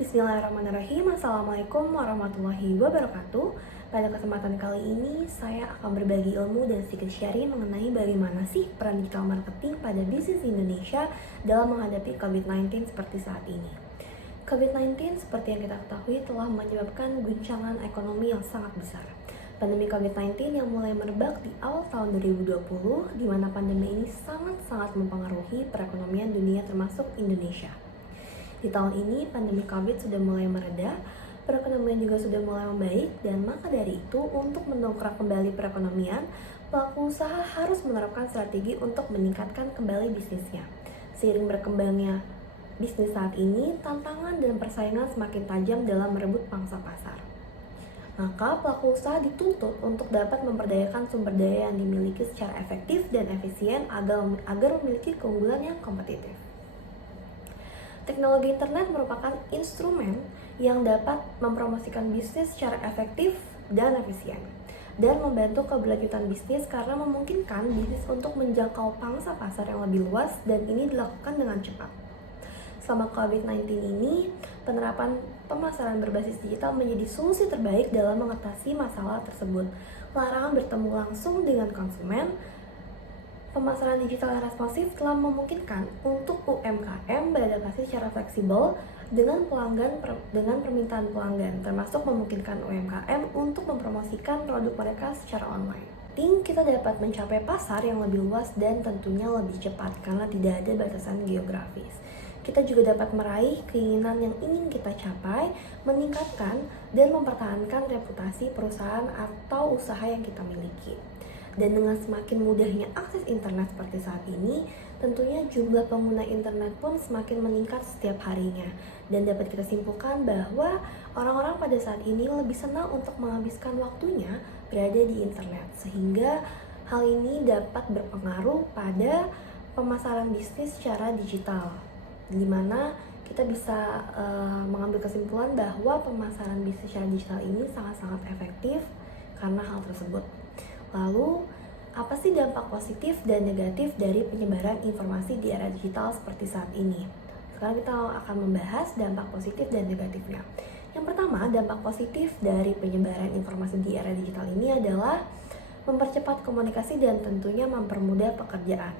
Bismillahirrahmanirrahim. Assalamualaikum warahmatullahi wabarakatuh. Pada kesempatan kali ini, saya akan berbagi ilmu dan sedikit sharing mengenai bagaimana sih peran digital marketing pada bisnis Indonesia dalam menghadapi COVID-19 seperti saat ini. COVID-19 seperti yang kita ketahui telah menyebabkan guncangan ekonomi yang sangat besar. Pandemi COVID-19 yang mulai merebak di awal tahun 2020, di mana pandemi ini sangat-sangat mempengaruhi perekonomian dunia termasuk Indonesia. Di tahun ini, pandemi COVID sudah mulai mereda, perekonomian juga sudah mulai membaik, dan maka dari itu, untuk mendongkrak kembali perekonomian, pelaku usaha harus menerapkan strategi untuk meningkatkan kembali bisnisnya. Seiring berkembangnya bisnis saat ini, tantangan dan persaingan semakin tajam dalam merebut pangsa pasar. Maka pelaku usaha dituntut untuk dapat memperdayakan sumber daya yang dimiliki secara efektif dan efisien agar memiliki keunggulan yang kompetitif. Teknologi internet merupakan instrumen yang dapat mempromosikan bisnis secara efektif dan efisien dan membantu keberlanjutan bisnis karena memungkinkan bisnis untuk menjangkau pangsa pasar yang lebih luas, dan ini dilakukan dengan cepat. Selama COVID-19 ini, penerapan pemasaran berbasis digital menjadi solusi terbaik dalam mengatasi masalah tersebut. Larangan bertemu langsung dengan konsumen, pemasaran digital yang responsif telah memungkinkan untuk UMKM beradaptasi secara fleksibel dengan permintaan pelanggan, termasuk memungkinkan UMKM untuk mempromosikan produk mereka secara online. Kita dapat mencapai pasar yang lebih luas dan tentunya lebih cepat karena tidak ada batasan geografis. Kita juga dapat meraih keinginan yang ingin kita capai, meningkatkan dan mempertahankan reputasi perusahaan atau usaha yang kita miliki. Dan dengan semakin mudahnya akses internet seperti saat ini, tentunya jumlah pengguna internet pun semakin meningkat setiap harinya. Dan dapat kita simpulkan bahwa orang-orang pada saat ini lebih senang untuk menghabiskan waktunya berada di internet, sehingga hal ini dapat berpengaruh pada pemasaran bisnis secara digital, di mana kita bisa mengambil kesimpulan bahwa pemasaran bisnis secara digital ini sangat-sangat efektif karena hal tersebut. Lalu, apa sih dampak positif dan negatif dari penyebaran informasi di era digital seperti saat ini? Sekarang kita akan membahas dampak positif dan negatifnya. Yang pertama, dampak positif dari penyebaran informasi di era digital ini adalah mempercepat komunikasi dan tentunya mempermudah pekerjaan.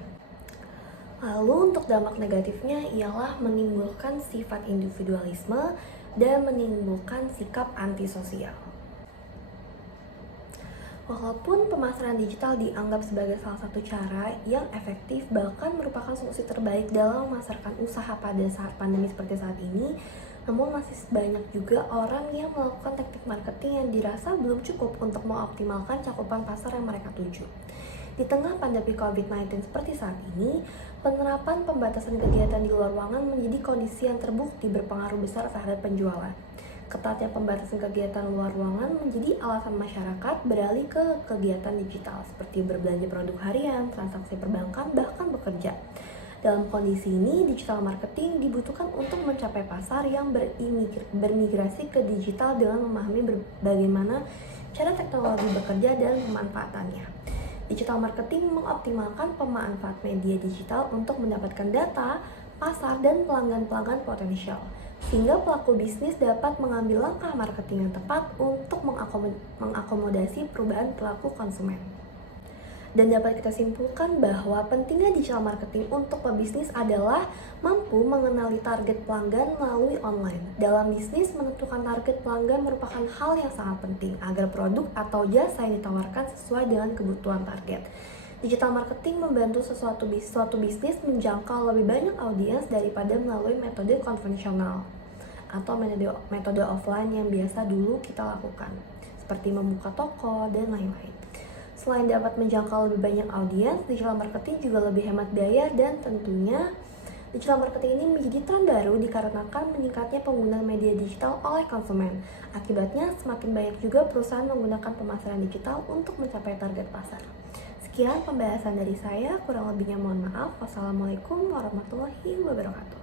Lalu untuk dampak negatifnya ialah menimbulkan sifat individualisme dan menimbulkan sikap antisosial. Walaupun pemasaran digital dianggap sebagai salah satu cara yang efektif, bahkan merupakan solusi terbaik dalam memasarkan usaha pada saat pandemi seperti saat ini, namun masih banyak juga orang yang melakukan teknik marketing yang dirasa belum cukup untuk mengoptimalkan cakupan pasar yang mereka tuju. Di tengah pandemi COVID-19 seperti saat ini, penerapan pembatasan kegiatan di luar ruangan menjadi kondisi yang terbukti berpengaruh besar terhadap penjualan. Ketatnya pembatasan kegiatan luar ruangan menjadi alasan masyarakat beralih ke kegiatan digital seperti berbelanja produk harian, transaksi perbankan, bahkan bekerja. Dalam kondisi ini, digital marketing dibutuhkan untuk mencapai pasar yang bermigrasi ke digital dengan memahami bagaimana cara teknologi bekerja dan pemanfaatannya. Digital marketing mengoptimalkan pemanfaat media digital untuk mendapatkan data, pasar, dan pelanggan-pelanggan potensial, sehingga pelaku bisnis dapat mengambil langkah marketing yang tepat untuk mengakomodasi perubahan perilaku konsumen. Dan dapat kita simpulkan bahwa pentingnya digital marketing untuk pebisnis adalah mampu mengenali target pelanggan melalui online. Dalam bisnis, menentukan target pelanggan merupakan hal yang sangat penting agar produk atau jasa yang ditawarkan sesuai dengan kebutuhan target. Digital marketing membantu suatu bisnis menjangkau lebih banyak audiens daripada melalui metode konvensional atau metode offline yang biasa dulu kita lakukan, seperti membuka toko dan lain-lain. Selain dapat menjangkau lebih banyak audiens, digital marketing juga lebih hemat biaya, dan tentunya digital marketing ini menjadi tren baru dikarenakan meningkatnya penggunaan media digital oleh konsumen. Akibatnya, semakin banyak juga perusahaan menggunakan pemasaran digital untuk mencapai target pasar. Sekian pembahasan dari saya, kurang lebihnya mohon maaf. Wassalamualaikum warahmatullahi wabarakatuh.